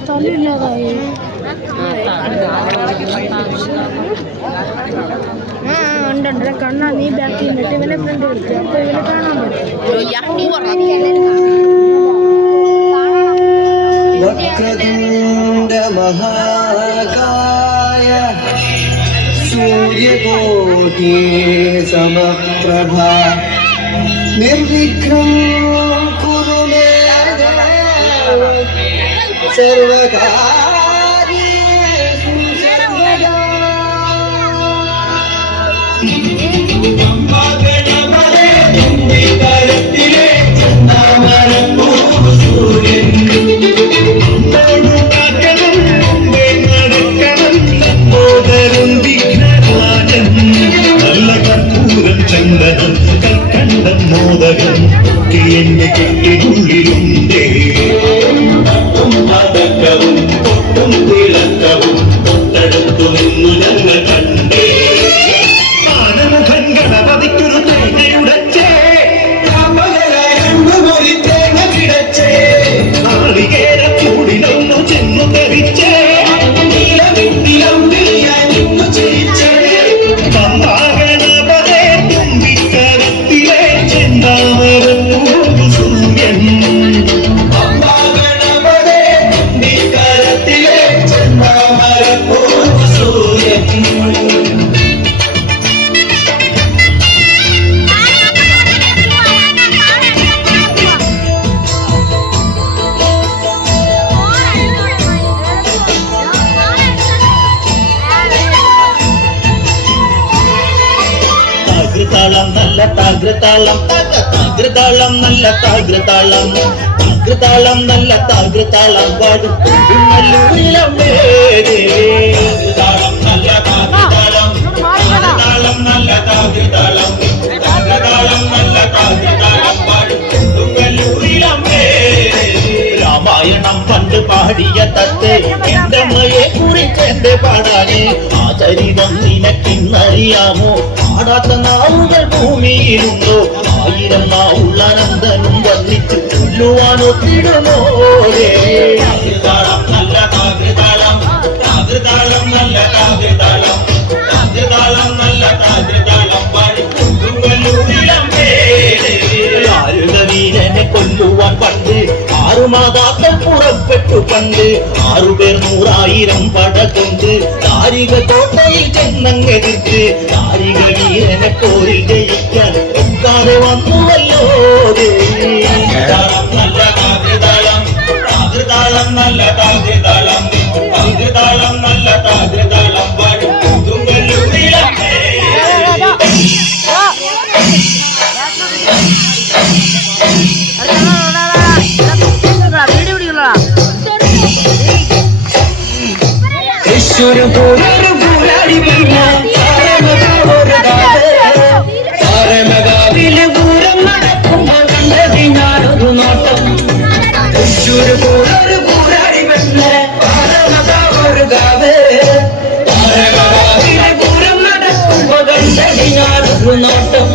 സ്ഥലമില്ലാതായി. ഉണ്ട് കണ്ണാ, നീ ബാക്കിൽ നിന്നിട്ട് ഇവനെ ഫ്രണ്ട് വിളിച്ചു. അപ്പൊ ഇവനെ കാണാൻ പറ്റും. വക്രതുണ്ട മഹാകായ സൂര്യകോടി സമപ്രഭ നിർവിഘ്നം കുരു മേ ദേവ സർവകാര്യേഷു സർവദാ. ചന്ദനം കൽക്കണ്ടം മോദകം ഒക്കെ എന്നെ കെട്ടിനുള്ളിലുണ്ടേ. പതക്കവും പൊട്ടും തിളക്കവും തൊട്ടടുത്തു നിന്നു ഞങ്ങൾ കണ്ടേ. ആനമുഖൻ ഗണപതിക്കൊരു തേങ്ങയുടച്ചേ, ഒരു തേങ്ങ കിടച്ചേ. നാളികേര ചൂടിലൊന്നു ചെന്നു തെറിച്ചേ, നീലമിട്ടിലും നിന്നു ചിരിച്ചേ. താളം നല്ല താഗ്രതാളം, താഗ്രതാളം നല്ല താഗ്രതാളം, താഗ്രതാളം നല്ല താഗ്രതാളം പാടും നല്ലൂരിലമ്മേ. താളം നല്ല താഗ്രതാളം, താഗ്രതാളം നല്ല താഗ്രതാളം, താഗ്രതാളം നല്ല താഗ്രതാളം പാടും നല്ലൂരിലമ്മേ. രാമായണം പണ്ട് പാടിയ തത്തെ എന്റെ അമ്മയെ കുറിച്ച് എന്റെ പാടാനേ. ആ ചരിതം നിനക്കിന്നറിയാമോ? പാടാത്ത നാവുകൾ ഭൂമിയിലുണ്ടോ? ആയിരം നാവുള്ള നന്ദനും വന്നിട്ട് ചൊല്ലുവാനൊത്തിടുമോ? താഗ്രതാളം നല്ല താഗ്രതാളം, താഗ്രതാളം നല്ല താഗ്രതാളം, താഗ്രതാളം നല്ല താഗ്രതാളം പാടിക്കൊണ്ടുവല്ലൂരിലമ്മേ. ആരുതവീരനെ കൊല്ലുവാൻ പണ്ട് 6 മാതാക്കൾ പുറപ്പെട്ടു പണ്ട്. 6 പേർ 100,000 പട കൊണ്ട് ദാരിക കോട്ടയിൽ ചെന്നങ്ങെതിർത്ത് ദാരിക വീരനെ പോരിൽ ജയിക്കാൻ ഒക്കാതെ വന്നുവല്ലോ. താഗ്രതാളം നല്ല താഗ്രതാളം, താഗ്രതാളം നല്ല താഗ്രതാളം, താഗ്രതാളം നല്ല താഗ്രതാളം പാടിക്കൊണ്ടുവല്ലൂരിലമ്മേ. തൃശ്ശൂര് പോലൊരു പൂരാടി വീണ താരമകാവില് പൂരം നടക്കുമ്പോൾ കണ്ടതി ഞാനൊരു നോട്ടം. തൃശ്ശൂര് പോലൊരു പൂരാടി വീണ താരമകാവൊരു ഗാവ്, താരമകാവില് പൂരം നടക്കുമ്പോൾ കണ്ടതി ഞാനൊരു നോട്ടം.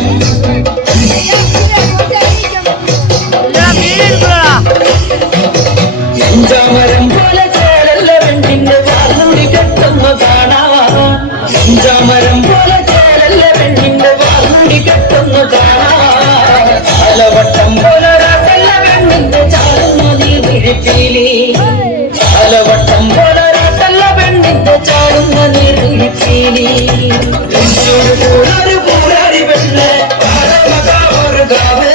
ഞ്ചാമരം പോലെ ചേരല്ല വെണ്ണിന്റെ വാർമുടി കെട്ടുന്നു കാണാം. ഞ്ചാമരം പോലെ ചേരല്ല വെണ്ണിന്റെ വാർമുടി കെട്ടുന്നു കാണാം. അലവട്ടം പോലെ രാട്ടല്ല വെണ്ണിന്റെ ചാടുന്ന നീർവിഴിപ്പീലി, അലവട്ടം പോലെ രാട്ടല്ല വെണ്ണിന്റെ ചാടുന്ന നീർവിഴിപ്പീലി. തൃശ്ശൂര് പോലൊരു പൂരാടി വെണ്ണ് ഒരു ഗാവ്,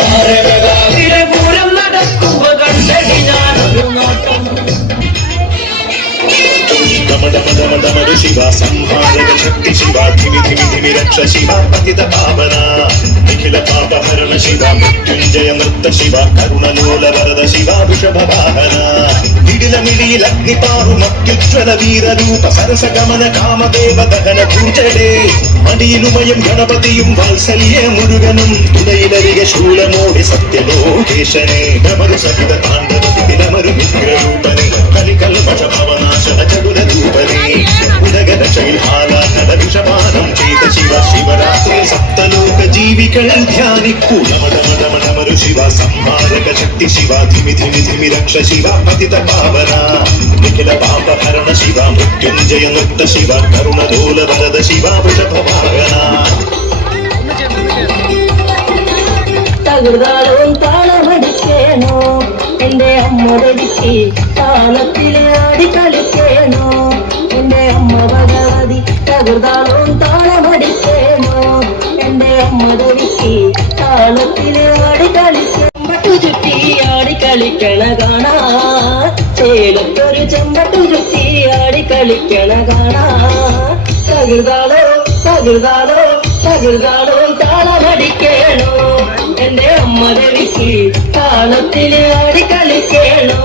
താരമകാവിലെ പൂരം നടക്കുമ്പോ കണ്ടടി ഞാനൊരു നോട്ടം. शिवा संहारक शक्ति शिवा धिमि धिमि धिमि रक्ष शिवा पतित पावना निखिल पाप हरण शिवा मृत्युंजय नृत्त शिवा करुणलोल वरद शिवा वृषभ वाहना मिडिल मिडिल अग्निपारु मत्युज्वल वीर रूप सरस गमन कामदेव दहन पूजडे मडियिलुमयं गणपतियुं वात्सल्य मुरुगनुं तुलैलरिगे शूलमोडि सत्यलोकेशने डमरु सहित ताण्डव दिलमरु विग्ररूपने कलिकल्मष भवनाशन जगुल रूपने उदगद चैहाल नद विषमानं चेत शिव शिवरात्रि सप्तलोक जीविकल ध्यानिक्कु नमदमदमनमरु शिव संहारक शक्ति शिवा धिमि धिमि धिमि रक्ष शिवा पतित पावना निखिल पाप हरण शिवा मृत्युंजय नृत्त शिवा करुणलोल वरद शिवा वृषभ वाहना തകർന്നാലും താളമടിക്കേണോ എന്റെ അമ്മയുടെ വിക്കി താളത്തിലെ ആടി കളിക്കേണോ എന്റെ അമ്മ ഭഗവതി തകർന്നാലും താളമടിക്കേണോ എന്റെ അമ്മയുടെ വിക്കി താളത്തിലെ ആടി കളിക്കമ്പട്ടു ചുറ്റി ആടി കളിക്കണ കാണാ ചേലത്തൊരു ചെമ്പട്ടു ചുറ്റി ആടി കളിക്കണ കാണാ തകർന്നാലോ തകർന്നാലോ തകർന്നാലോ താളമടിക്കേണോ എന്റെ അമ്മ ദേവിക്ക് താളത്തില് ആടി കളിക്കേണോ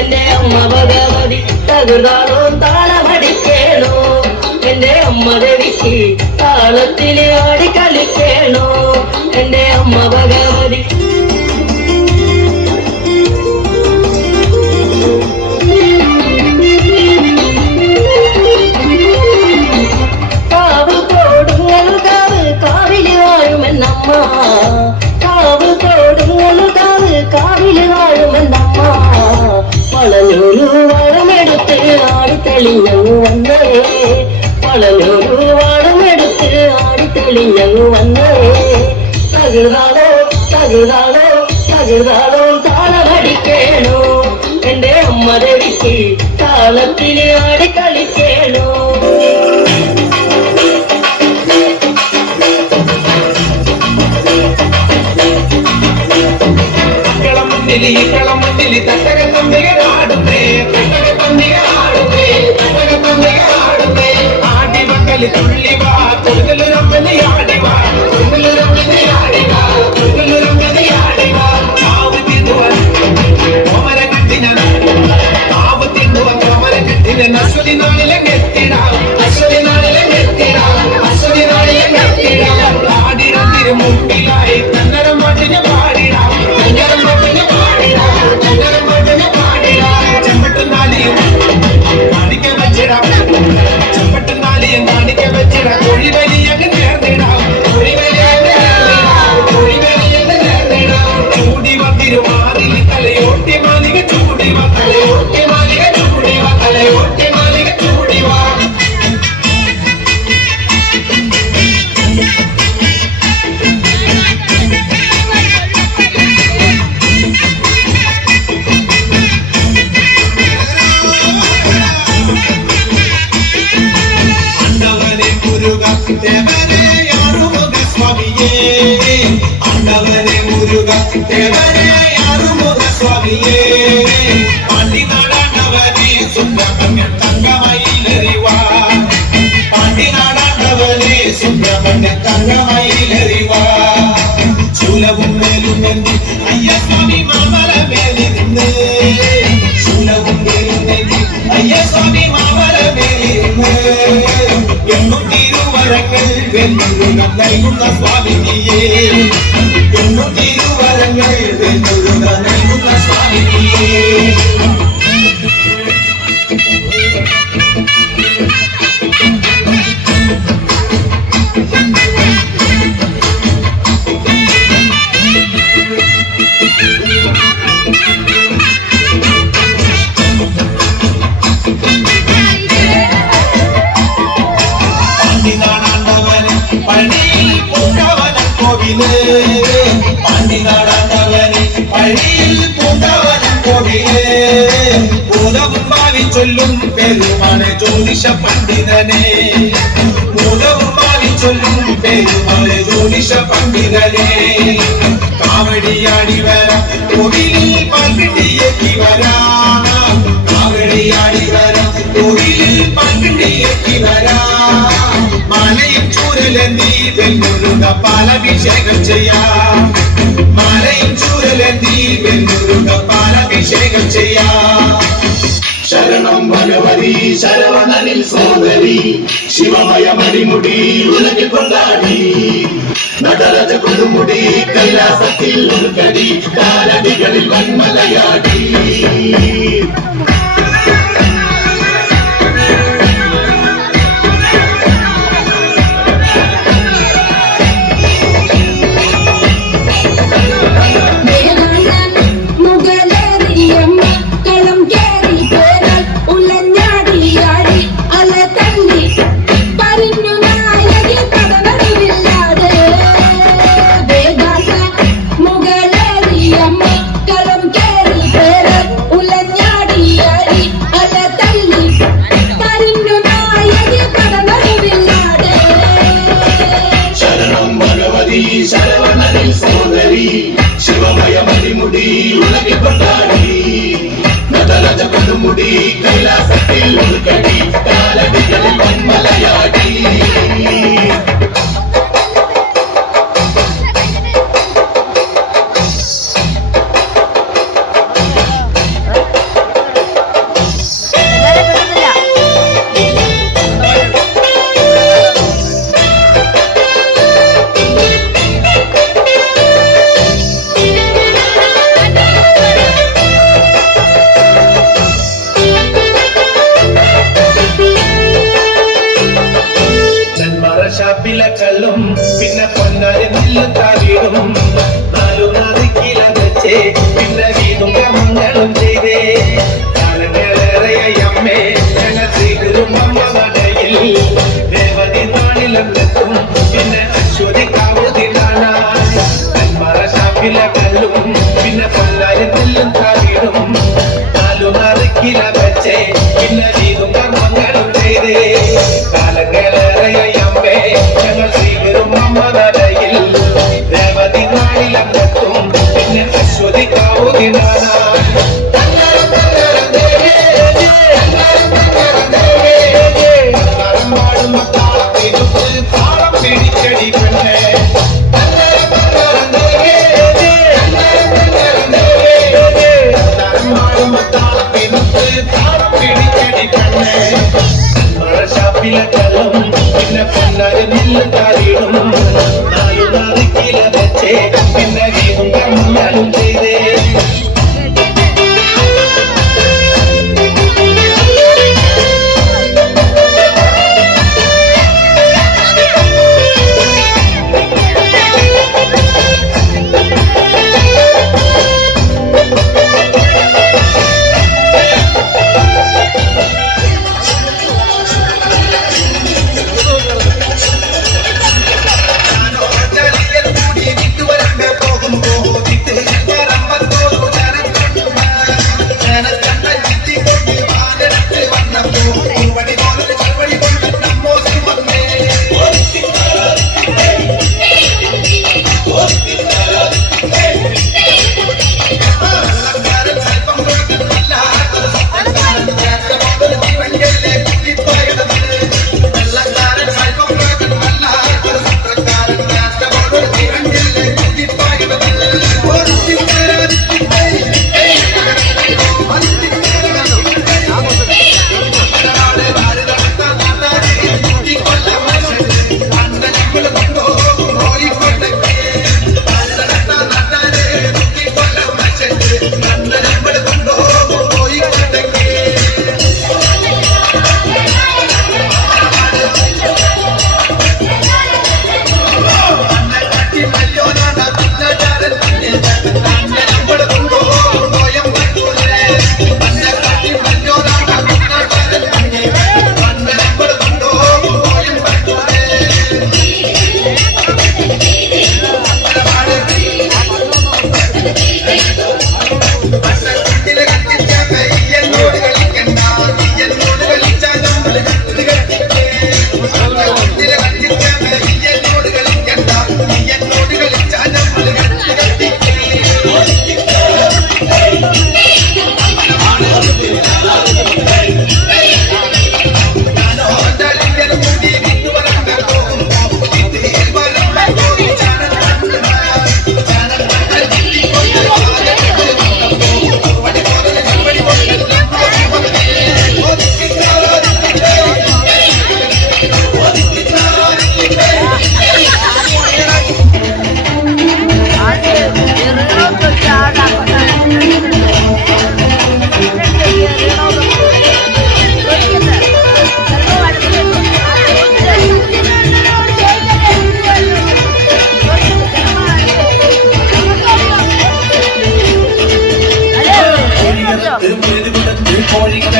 എന്റെ അമ്മ ഭഗവതി തകർന്നാലോ താളമടിക്കേണോ എന്റെ അമ്മ ദേവിക്ക് താളത്തില് ആടി കളിക്കേണോ എന്റെ അമ്മ ഭഗവതി വളഞ്ഞൊരു വളമെടുത്ത് ആടിത്തെളിഞ്ഞങ്ങു വന്നേ വളഞ്ഞൊരു വളമെടുത്ത് ആടിത്തെളിഞ്ഞങ്ങു വന്നേ തകർന്നാലോ തകർന്നാലോ തകർന്നാലോ താളമടിക്കേണോ എന്റെ അമ്മ ദേവിക്ക് താളത്തില് ആടി കളിക്കേണോ കളമണ്ണിലി തട്ടക തമ്പികളാടുന്നേ ആടി മക്കളി തുള്ളിവാ തുള്ളിലുരമ്പനി ആടിവാ ആവ് തിന്നുവൻ കോമര കെട്ടിന ആവ് തിന്നുവൻ കോമര കെട്ടിന അശ്വതി നാളിലെ നെത്തിടാം ആടിരത്തിരു മുമ്പിലായി തന്നരം പാട്ടിന് പാടിടാം ചെമ്പട്ടുനാലിയും കാണിക്ക വെച്ചിടാം കൊഴിവലിയങ്ങ് നേർന്നിടാം ചൂടി വന്നിരുമാറിൽ തലയോട്ടി മാലിക ചൂടിവ തലയോട്ടി മാലിക ചൂടിവ പാണ്ടി നാടാണ്ടവനെ സുബ്രഹ്മണ്യ തങ്കമയിലെറിവാ ശൂലവും മേലുമെന്തി അയ്യസ്വാമി മാമല മേലി നിന്ന് അയ്യസ്വാമി മാമല മേലി നിന്ന് എന്നും തിരുവരങ്ങൾ വെല്ലുരുകം നൽകുന്ന സ്വാമിനിയേ എന്നും തിരുവരങ്ങൾ വെല്ലുരുകം നൽകുന്ന സ്വാമിനിയേ പഴനിയിൽ പൂണ്ടവനം കോവില് ഭൂതവും ഭാവി ചൊല്ലും പെരുമാണ് ജ്യോതിഷ പണ്ഡിതനെ ഭൂതവും ഭാവി ചൊല്ലും പെരുമാണ് ജ്യോതിഷ പണ്ഡിതനെ കാവടിയാടി വരാം കോവിലിൽ പങ്കിട്ടിയെത്തി വരാം കാവടിയാടി വരാം കോവിലിൽ പങ്കിട്ടിയെത്തി ഒഴുകി വരാം മലയും ചൂരലെന്തി വെല്ലുരുക പാലഭിഷേകം ചെയ്യാം മലയും ചൂരലെന്തി വെല്ലുരുക പാലഭിഷേകം ചെയ്യാം ശരണം ഭഗവതി ശരവണനിൽ സോദരി ശിവമയ മണിമുടി ഉലകിൽ കൊണ്ടാടി നടരജ കൊടുമുടി കൈലാസത്തിൽ ഉൾക്കടി കാലടികളിൽ വന്മലയാടി ശരവണനിൽ സോദരി ശിവമയ മണിമുടി ഉലകിൽ കൊണ്ടാടി നടരജ കൊടുമുടി കൈലാസത്തിൽ ഉൾക്കടി കാലടികളിൽ വന്മലയാടി ഷാപ്പിലക്കല്ലും പിന്നെ പൊന്നാരി നെല്ലും താവീടും നാലു നദിക്കില വെച്ചേ പിന്നെ വീടും കർമ്മങ്ങളും ചെയ്തേ കാലങ്ങളേറെയായി അമ്മേ ഞങ്ങൾ ശ്രീകുരും അമ്മ നടയിൽ രേവതി നാളിലെത്തും പിന്നെ അശ്വതി കാവുതിനാനായി നെന്മറ ഷാപ്പിലക്കല്ലും പിന്നെ പൊന്നാരി നെല്ലും താവീടും നാലു നദിക്കില വെച്ചേ പിന്നെ വീടും കർമ്മങ്ങളും ചെയ്തേ കാലങ്ങളേറെയായി ഞങ്ങൾ ശ്രീകരും അമ്മനടയിൽ രേവതി നാളിലെത്തും പിന്നെ അശ്വതി കാവുതിനാനായി താളം പിടിച്ചടി പെണ്ണെ താളം പിടിച്ചടി പെണ്ണെ ഷാപ്പിലക്കല്ലും പിന്നെ പൊന്നാരി നെല്ല് താരിടും നാലു നദിക്കില വെച്ചേ പിന്നെ വീടും കർമ്മങ്ങളും ചെയ്തേ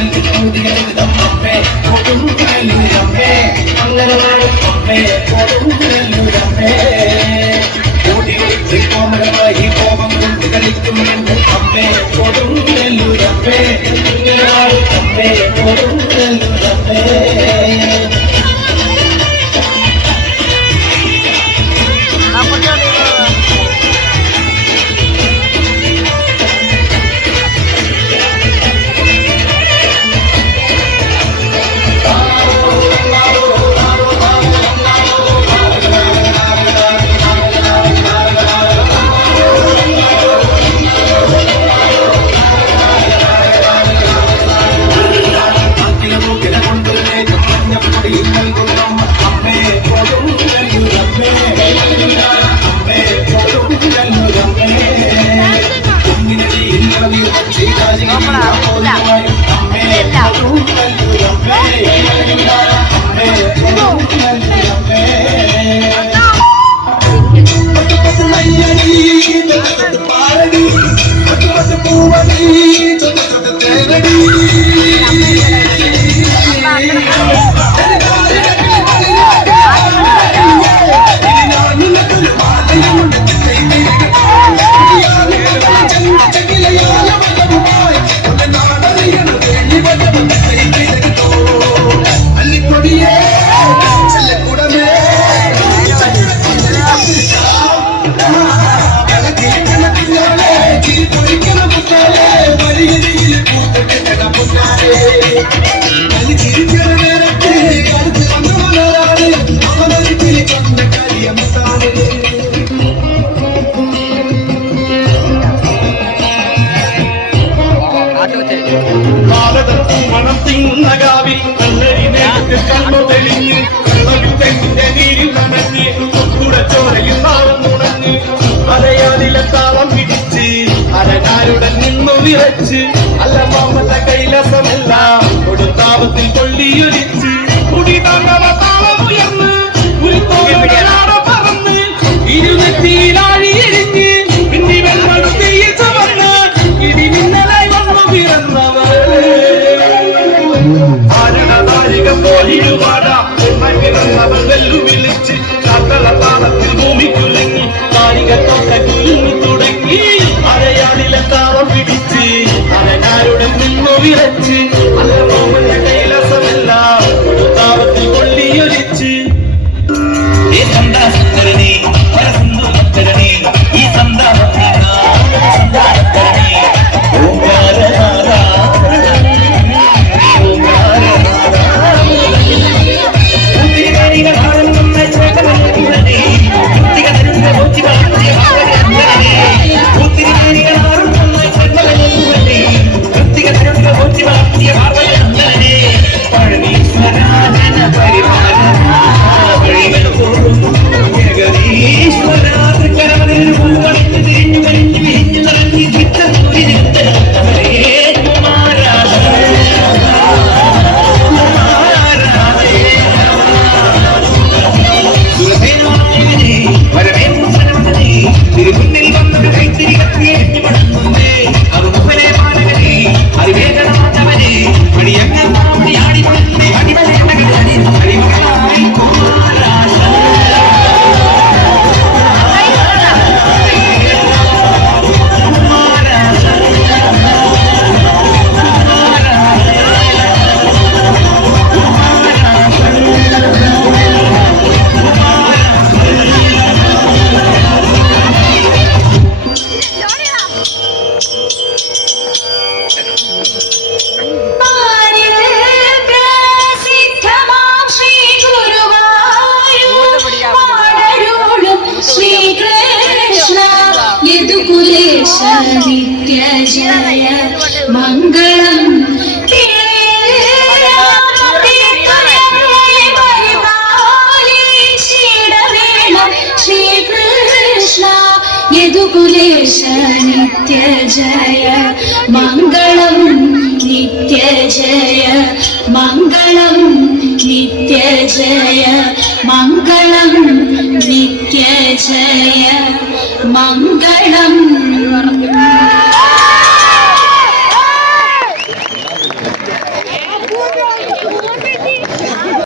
അമ്മേ കൊടുങ്ങല്ലൂരമ്മേ അംഗനവാടി അമ്മേ കൊടുങ്ങല്ലൂരമ്മേ കോമരമായി കോപം കൊണ്ട് കളിക്കും എന്റെ അമ്മേ കൊടുങ്ങല്ലൂരമ്മേ അംഗനവാടി അമ്മേ കൊടുങ്ങല്ലൂരമ്മേ മണം തിന്നകാവി കണ്ണരിനേക്ക് കണ്ണു തെളിഞ്ഞ് കള്ളവിൽ തെങ്ങിന്റെ നീരിൽ നനഞ്ഞ് കൂടെ ചോരയിൽ നാളം മുടഞ്ഞ് അലയാതിലെ താളം പിടിച്ച് അരകാരുടെ നിന്നു വിറച്ച് അല്ല മാമല്ല കൈലാസമല്ല കൊടുത്താപത്തിൽ കൊള്ളിയൊലിച്ച് കുടി താങ്ങവ താളം ഉയർന്ന് ഒരു തോടെ പറന്ന് ഇരുനെറ്റിയിലാഴി എരിഞ്ഞ് പിന്നി വെള്ളം തെയ്യിച്ച വന്ന് ഇടി മിന്നലായി വന്നു പിറന്നവർ പിറന്നവർ വെല്ലുവിളിച്ച് കാത്തള താളത്തിൽ ഭൂമിക്കുലങ്ങി കാരികത്തോട്ട കുലുങ്ങി തുടങ്ങി അരയാളിലെ താളം പിടിച്ച് അരകാരുടെ നിന്നു വിറച്ച് അല്ല മോമന്റെ കൈലാസമല്ല താളത്തിൽ കൊള്ളിയൊലിച്ച് ഈ സന്താസത്തരണി പരസിന്ധു ഭക്തരണി ഈ സന്താപത്തിരണി नित्य जय मंगलम श्री कृष्ण यदुकुलेश नित्य जय मंगलम नित्य जय मंगलम नित्य जय मंगलम नित्य जय मंगलम